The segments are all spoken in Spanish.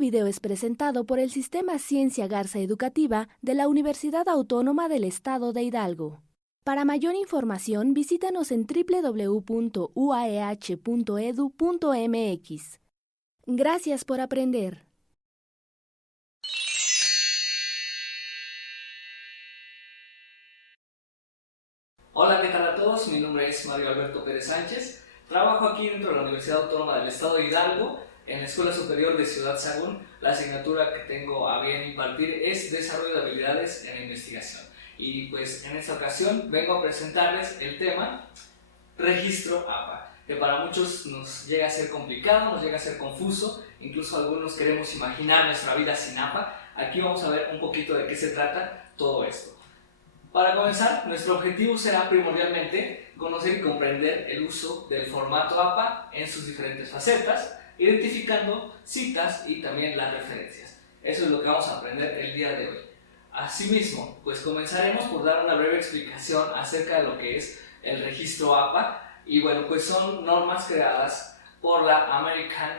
video es presentado por el Sistema Ciencia Garza Educativa de la Universidad Autónoma del Estado de Hidalgo. Para mayor información, visítanos en www.uaeh.edu.mx. Gracias por aprender. Hola, ¿qué tal a todos? Mi nombre es Mario Alberto Pérez Sánchez. Trabajo aquí dentro de la Universidad Autónoma del Estado de Hidalgo, en la Escuela Superior de Ciudad Sagún. La asignatura que tengo a bien impartir es Desarrollo de Habilidades en la Investigación. Y pues en esta ocasión vengo a presentarles el tema Registro APA, que para muchos nos llega a ser complicado, nos llega a ser confuso, incluso algunos queremos imaginar nuestra vida sin APA. Aquí vamos a ver un poquito de qué se trata todo esto. Para comenzar, nuestro objetivo será primordialmente conocer y comprender el uso del formato APA en sus diferentes facetas, identificando citas y también las referencias. Eso es lo que vamos a aprender el día de hoy. Asimismo, pues comenzaremos por dar una breve explicación acerca de lo que es el registro APA, y bueno, pues son normas creadas por la American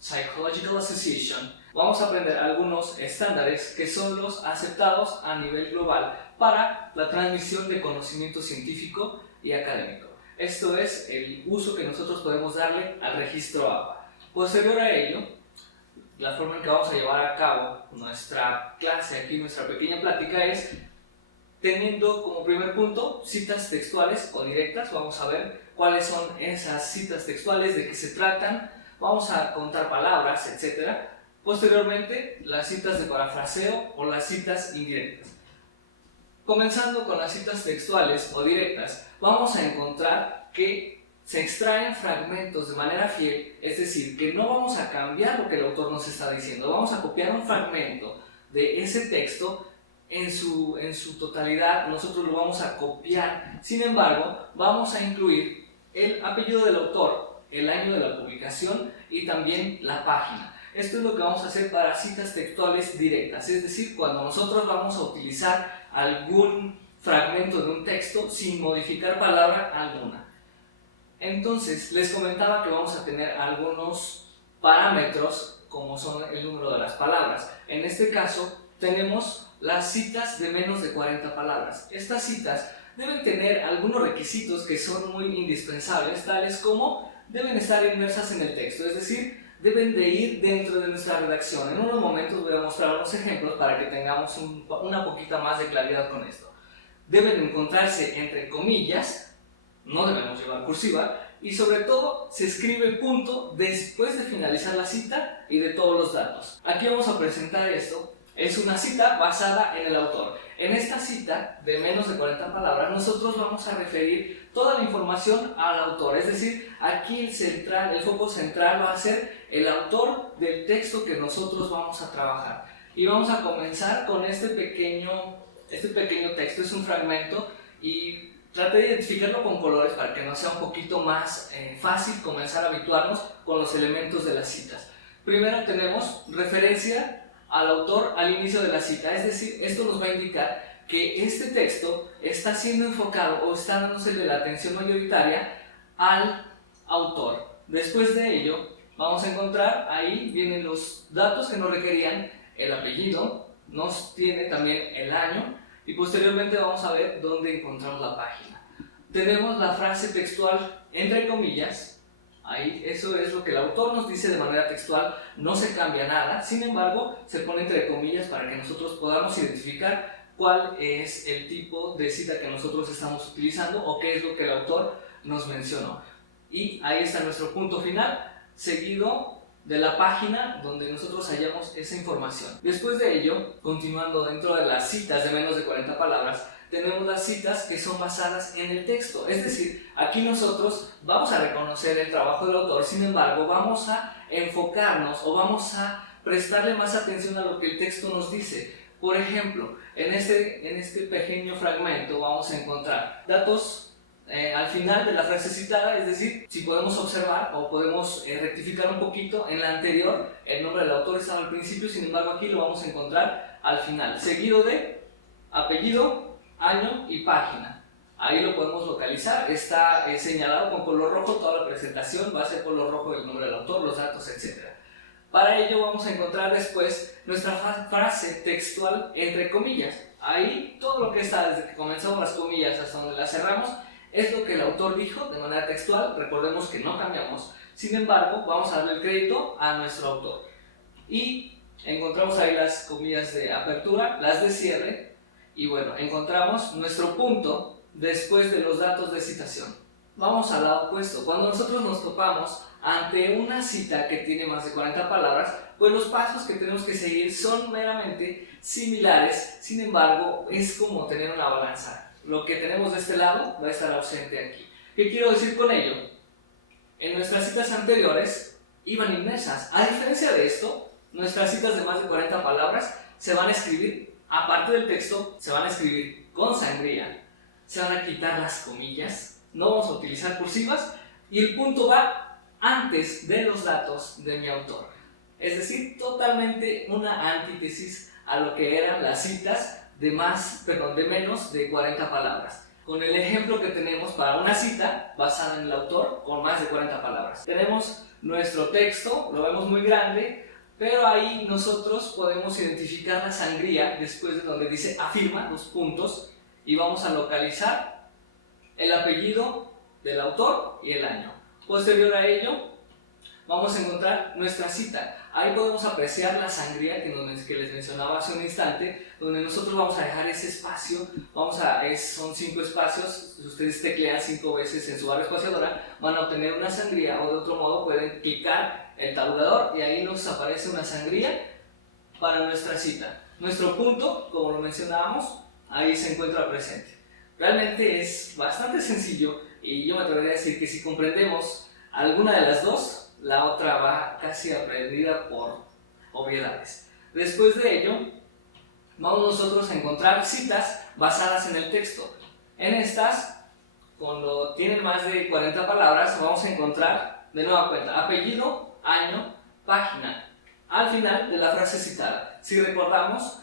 Psychological Association. Vamos a aprender algunos estándares que son los aceptados a nivel global para la transmisión de conocimiento científico y académico. Esto es el uso que nosotros podemos darle al registro APA. Posterior a ello, la forma en que vamos a llevar a cabo nuestra clase aquí, nuestra pequeña plática, es teniendo como primer punto citas textuales o directas. Vamos a ver cuáles son esas citas textuales, de qué se tratan, vamos a contar palabras, etc. Posteriormente, las citas de parafraseo o las citas indirectas. Comenzando con las citas textuales o directas, vamos a encontrar que se extraen fragmentos de manera fiel, es decir, que no vamos a cambiar lo que el autor nos está diciendo, vamos a copiar un fragmento de ese texto en su totalidad, nosotros lo vamos a copiar. Sin embargo, vamos a incluir el apellido del autor, el año de la publicación y también la página. Esto es lo que vamos a hacer para citas textuales directas, es decir, cuando nosotros vamos a utilizar algún fragmento de un texto sin modificar palabra alguna. Entonces, les comentaba que vamos a tener algunos parámetros como son el número de las palabras. En este caso, tenemos las citas de menos de 40 palabras. Estas citas deben tener algunos requisitos que son muy indispensables, tales como deben estar inmersas en el texto, es decir, deben de ir dentro de nuestra redacción. En unos momentos voy a mostrar unos ejemplos para que tengamos una poquita más de claridad con esto. Deben encontrarse entre comillas, no debemos llevar cursiva, y sobre todo se escribe punto después de finalizar la cita y de todos los datos. Aquí vamos a presentar esto. Es una cita basada en el autor. En esta cita de menos de 40 palabras nosotros vamos a referir toda la información al autor, es decir, aquí el foco central va a ser el autor del texto que nosotros vamos a trabajar. Y vamos a comenzar con este pequeño texto. Es un fragmento y traté de identificarlo con colores para que nos sea un poquito más fácil comenzar a habituarnos con los elementos de las citas. Primero tenemos referencia al autor al inicio de la cita, es decir, esto nos va a indicar que este texto está siendo enfocado o está dándose la atención mayoritaria al autor. Después de ello, vamos a encontrar, ahí vienen los datos que nos requerían, el apellido, nos tiene también el año y posteriormente vamos a ver dónde encontramos la página. Tenemos la frase textual entre comillas. Ahí, eso es lo que el autor nos dice de manera textual, no se cambia nada, sin embargo, se pone entre comillas para que nosotros podamos identificar cuál es el tipo de cita que nosotros estamos utilizando o qué es lo que el autor nos mencionó. Y ahí está nuestro punto final, seguido de la página donde nosotros hallamos esa información. Después de ello, continuando dentro de las citas de menos de 40 palabras, tenemos las citas que son basadas en el texto, es decir, aquí nosotros vamos a reconocer el trabajo del autor, sin embargo vamos a enfocarnos o vamos a prestarle más atención a lo que el texto nos dice. Por ejemplo, en este pequeño fragmento vamos a encontrar datos al final de la frase citada, es decir, si podemos observar o podemos rectificar un poquito, en la anterior el nombre del autor estaba al principio, sin embargo aquí lo vamos a encontrar al final, seguido de apellido, año y página. Ahí lo podemos localizar, está señalado con color rojo, toda la presentación va a ser color rojo el nombre del autor, los datos, etc. Para ello vamos a encontrar después nuestra frase textual entre comillas. Ahí todo lo que está desde que comenzamos las comillas hasta donde las cerramos es lo que el autor dijo de manera textual. Recordemos que no cambiamos. Sin embargo, vamos a darle el crédito a nuestro autor. Y encontramos ahí las comillas de apertura, las de cierre. Y bueno, encontramos nuestro punto después de los datos de citación. Vamos al lado opuesto. Cuando nosotros nos topamos ante una cita que tiene más de 40 palabras, pues los pasos que tenemos que seguir son meramente similares. Sin embargo, es como tener una balanza. Lo que tenemos de este lado va a estar ausente aquí. ¿Qué quiero decir con ello? En nuestras citas anteriores iban inmersas. A diferencia de esto, nuestras citas de más de 40 palabras se van a escribir, aparte del texto, se van a escribir con sangría. Se van a quitar las comillas, no vamos a utilizar cursivas y el punto va antes de los datos de mi autor. Es decir, totalmente una antítesis a lo que eran las citas de menos de 40 palabras. Con el ejemplo que tenemos para una cita basada en el autor con más de 40 palabras. Tenemos nuestro texto, lo vemos muy grande, pero ahí nosotros podemos identificar la sangría después de donde dice afirma, dos puntos, y vamos a localizar el apellido del autor y el año. Posterior a ello, vamos a encontrar nuestra cita. Ahí podemos apreciar la sangría que les mencionaba hace un instante, donde nosotros vamos a dejar ese espacio, son 5 espacios. Si ustedes teclean 5 veces en su barra espaciadora, van a obtener una sangría, o de otro modo pueden clicar el tabulador y ahí nos aparece una sangría para nuestra cita. Nuestro punto, como lo mencionábamos, ahí se encuentra presente. Realmente es bastante sencillo y yo me atrevería a decir que si comprendemos alguna de las dos, la otra va casi aprendida por obviedades. Después de ello, vamos nosotros a encontrar citas basadas en el texto. En estas, cuando tienen más de 40 palabras, vamos a encontrar de nueva cuenta apellido, año, página, al final de la frase citada. Si recordamos,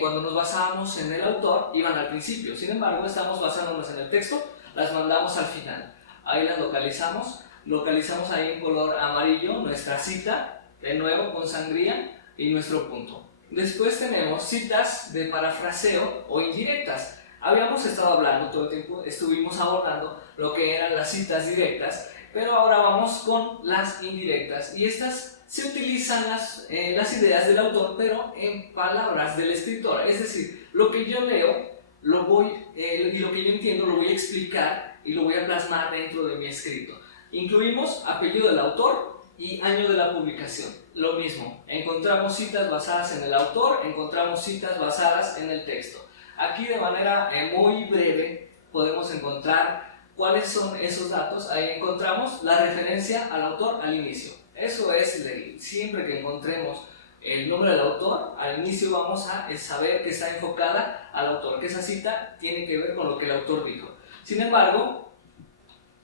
cuando nos basábamos en el autor, iban al principio. Sin embargo, estamos basándonos en el texto, las mandamos al final. Ahí las localizamos ahí en color amarillo nuestra cita, de nuevo con sangría, y nuestro punto. Después tenemos citas de parafraseo o indirectas. Habíamos estado hablando todo el tiempo, estuvimos abordando lo que eran las citas directas, pero ahora vamos con las indirectas, y estas se utilizan las ideas del autor, pero en palabras del escritor. Es decir, lo que yo leo y lo que yo entiendo lo voy a explicar y lo voy a plasmar dentro de mi escrito. Incluimos apellido del autor y año de la publicación. Lo mismo, encontramos citas basadas en el autor, encontramos citas basadas en el texto. Aquí de manera muy breve podemos encontrar cuáles son esos datos. Ahí encontramos la referencia al autor al inicio. Eso es ley. Siempre que encontremos el nombre del autor, al inicio vamos a saber que está enfocada al autor, que esa cita tiene que ver con lo que el autor dijo. Sin embargo,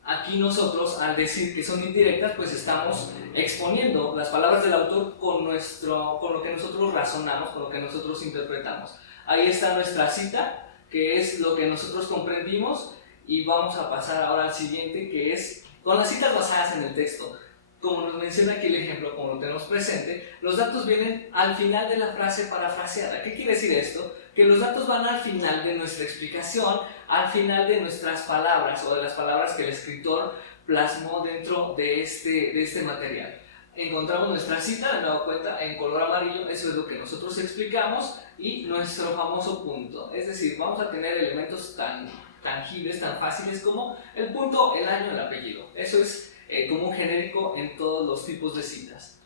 aquí nosotros, al decir que son indirectas, pues estamos exponiendo las palabras del autor con lo que nosotros razonamos, con lo que nosotros interpretamos. Ahí está nuestra cita, que es lo que nosotros comprendimos, y vamos a pasar ahora al siguiente, que es con las citas basadas en el texto. Como nos menciona aquí el ejemplo, como lo tenemos presente, los datos vienen al final de la frase parafraseada. ¿Qué quiere decir esto? Que los datos van al final de nuestra explicación, al final de nuestras palabras o de las palabras que el escritor plasmó dentro de este material. Encontramos nuestra cita, de nueva cuenta, en color amarillo. Eso es lo que nosotros explicamos, y nuestro famoso punto. Es decir, vamos a tener elementos tan tangibles, tan fáciles como el punto, el año, el apellido. Eso es como un genérico en todos los tipos de citas.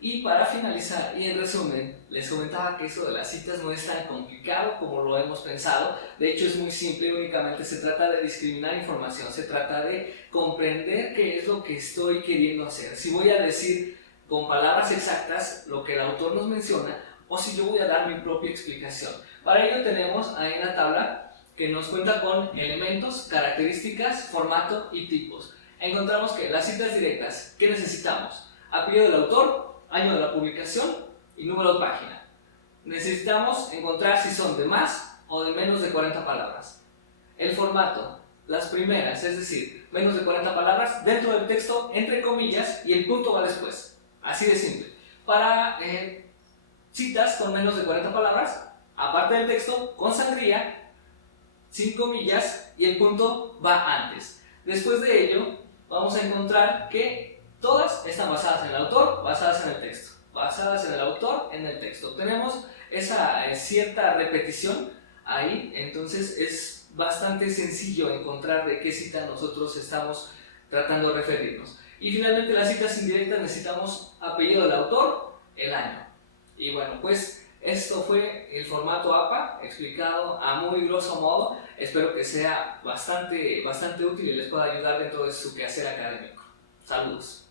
Y para finalizar y en resumen, les comentaba que eso de las citas no es tan complicado como lo hemos pensado. De hecho es muy simple, únicamente se trata de discriminar información, se trata de comprender qué es lo que estoy queriendo hacer. Si voy a decir con palabras exactas lo que el autor nos menciona, o si yo voy a dar mi propia explicación. Para ello tenemos ahí en la tabla que nos cuenta con elementos, características, formato y tipos. Encontramos que las citas directas, ¿qué necesitamos? Apellido del autor, año de la publicación y número de página. Necesitamos encontrar si son de más o de menos de 40 palabras. El formato, las primeras, es decir, menos de 40 palabras dentro del texto, entre comillas, y el punto va después. Así de simple. para citas con menos de 40 palabras, aparte del texto, con sangría, sin comillas, y el punto va antes. Después de ello, vamos a encontrar que todas están basadas en el autor, basadas en el texto, basadas en el autor, en el texto. Tenemos esa cierta repetición ahí, entonces es bastante sencillo encontrar de qué cita nosotros estamos tratando de referirnos. Y finalmente, las citas indirectas, necesitamos apellido del autor, el año. Y bueno, pues esto fue el formato APA explicado a muy grosso modo. Espero que sea bastante útil y les pueda ayudar dentro de su quehacer académico. Saludos.